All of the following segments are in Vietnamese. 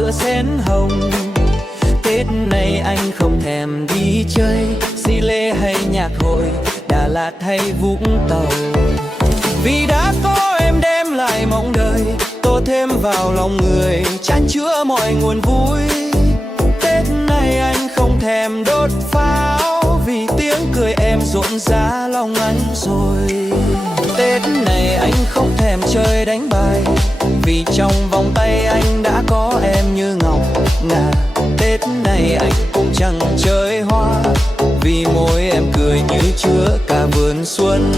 tựa sen hồng. Tết này anh không thèm đi chơi xi lê hay nhạc hội, Đà Lạt hay Vũng Tàu. Vì đã có em đem lại mộng đời, tô thêm vào lòng người, chan chứa mọi nguồn vui. Tết này anh không thèm đốt pháo, vì tiếng cười em rộn rã lòng anh rồi. Tết này anh không thèm chơi đánh bài, vì trong vòng tay anh đã có em như ngọc ngà. Tết này anh cũng chẳng chơi hoa, vì môi em cười như chứa cả vườn xuân.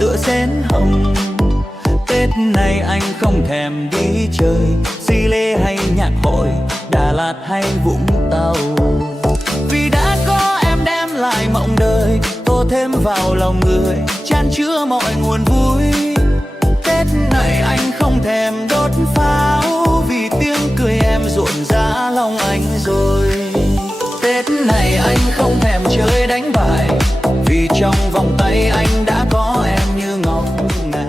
tựa sen hồng. Tết này anh không thèm đi chơi xi lê hay nhạc hội, Đà Lạt hay Vũng Tàu. Vì đã có em đem lại mộng đời, tô thêm vào lòng người, chan chứa mọi nguồn vui. Tết này anh không thèm đốt pháo, vì tiếng cười em rộn rã lòng anh rồi. Tết này anh không thèm chơi đánh bài, vì trong vòng tay anh đã có em như ngọc ngà.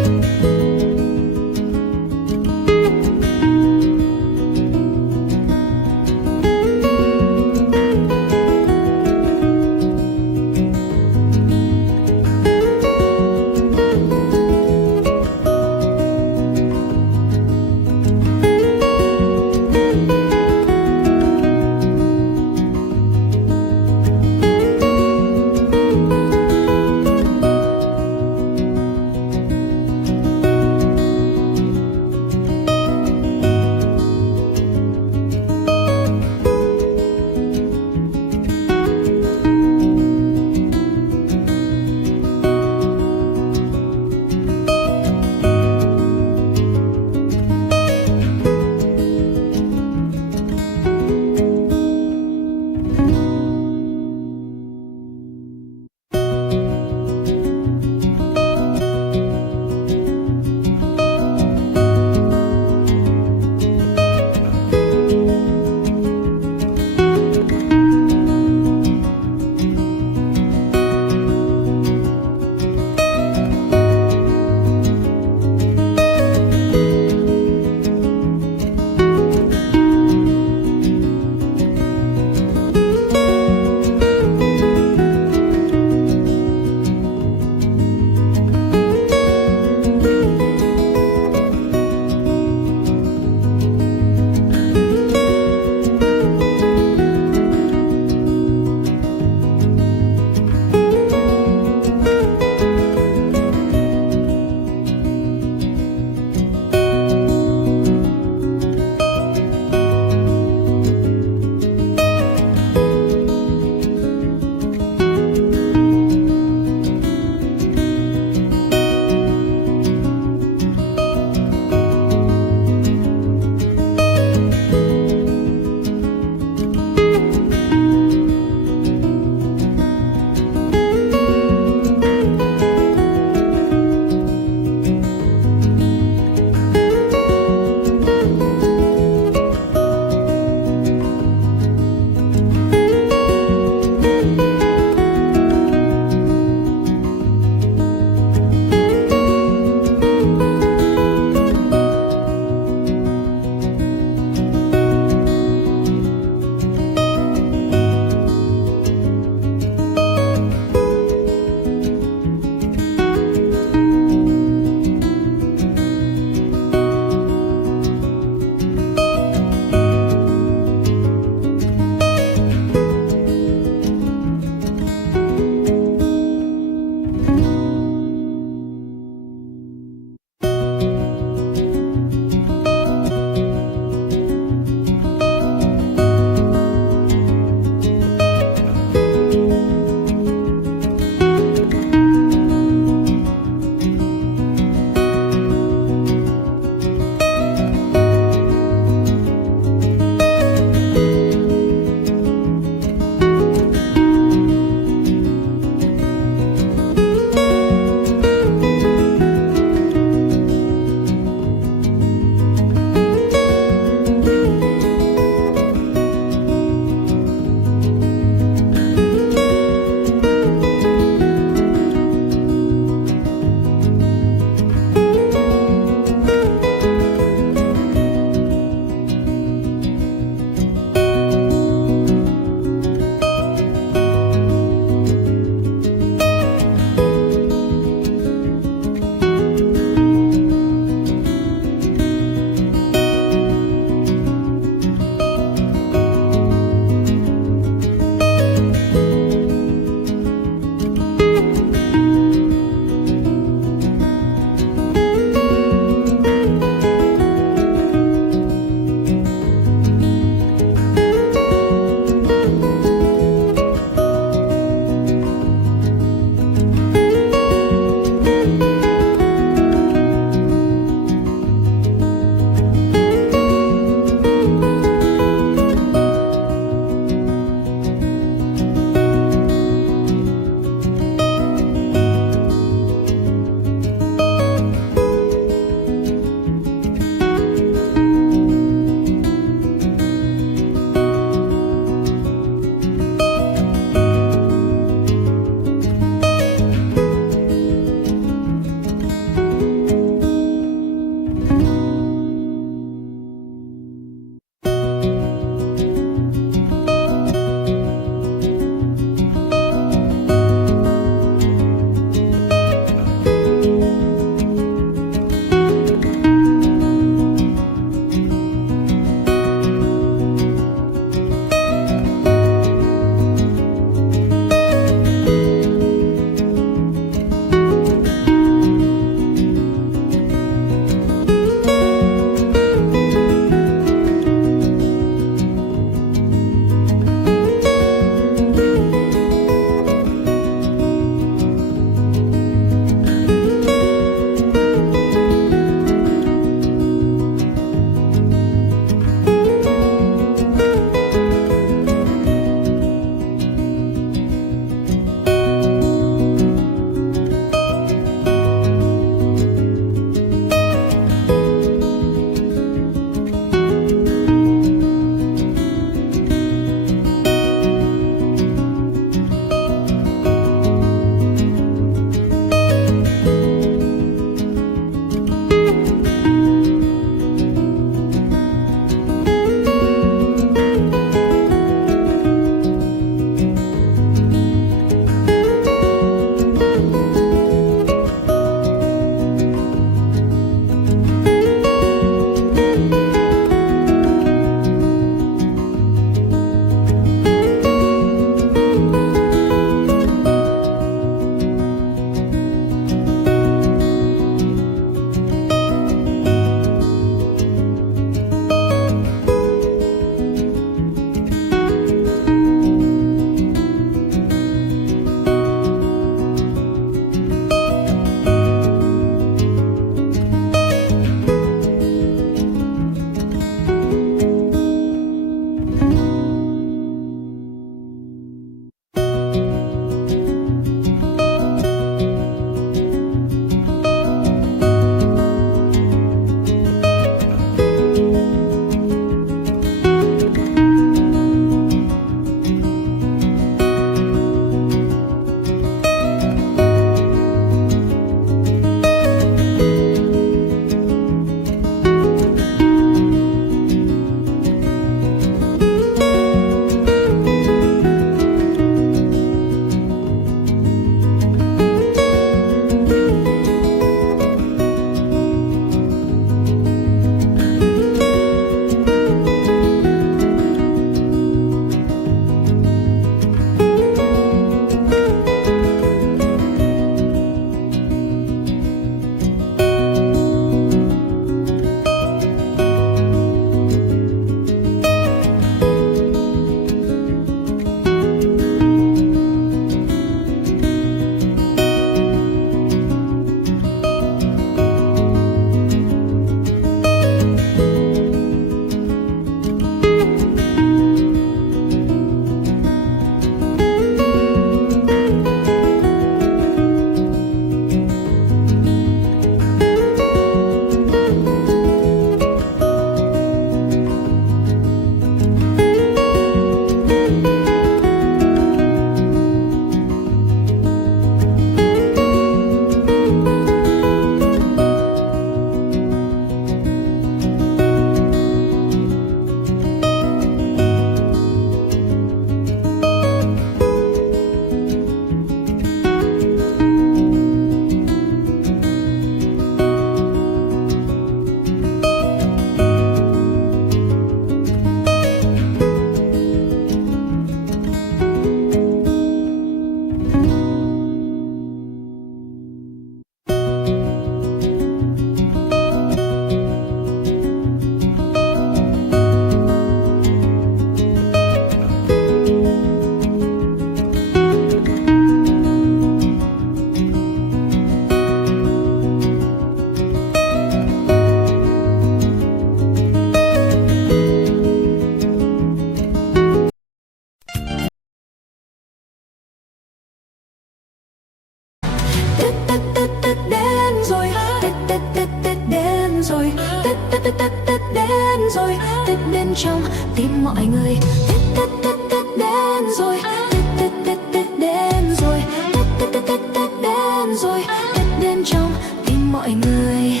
trong tim mọi người. Tết Tết Tết Tết đến rồi, Tết Tết Tết Tết đến rồi, Tết Tết Tết Tết Tết đến rồi, Tết đến trong tim mọi người.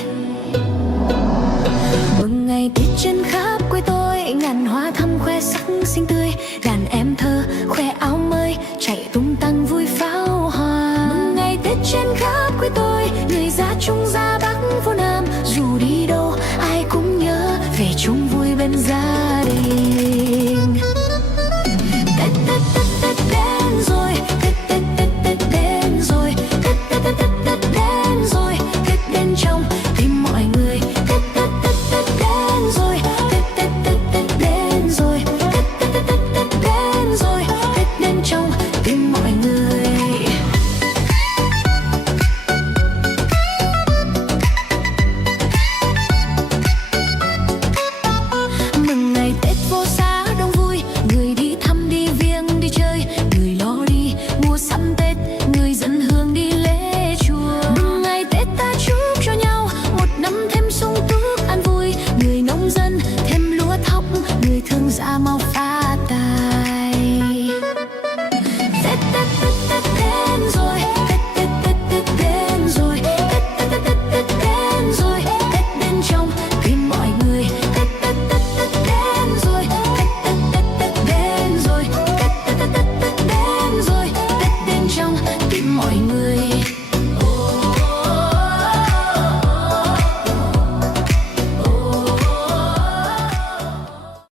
Mừng ngày Tết trên khắp quê tôi, ngàn hoa thắm khoe sắc xinh tươi, đàn em thơ khoe áo mới chạy tung tăng vui pháo hoa. Mừng ngày Tết trên khắp quê tôi, người già trung gian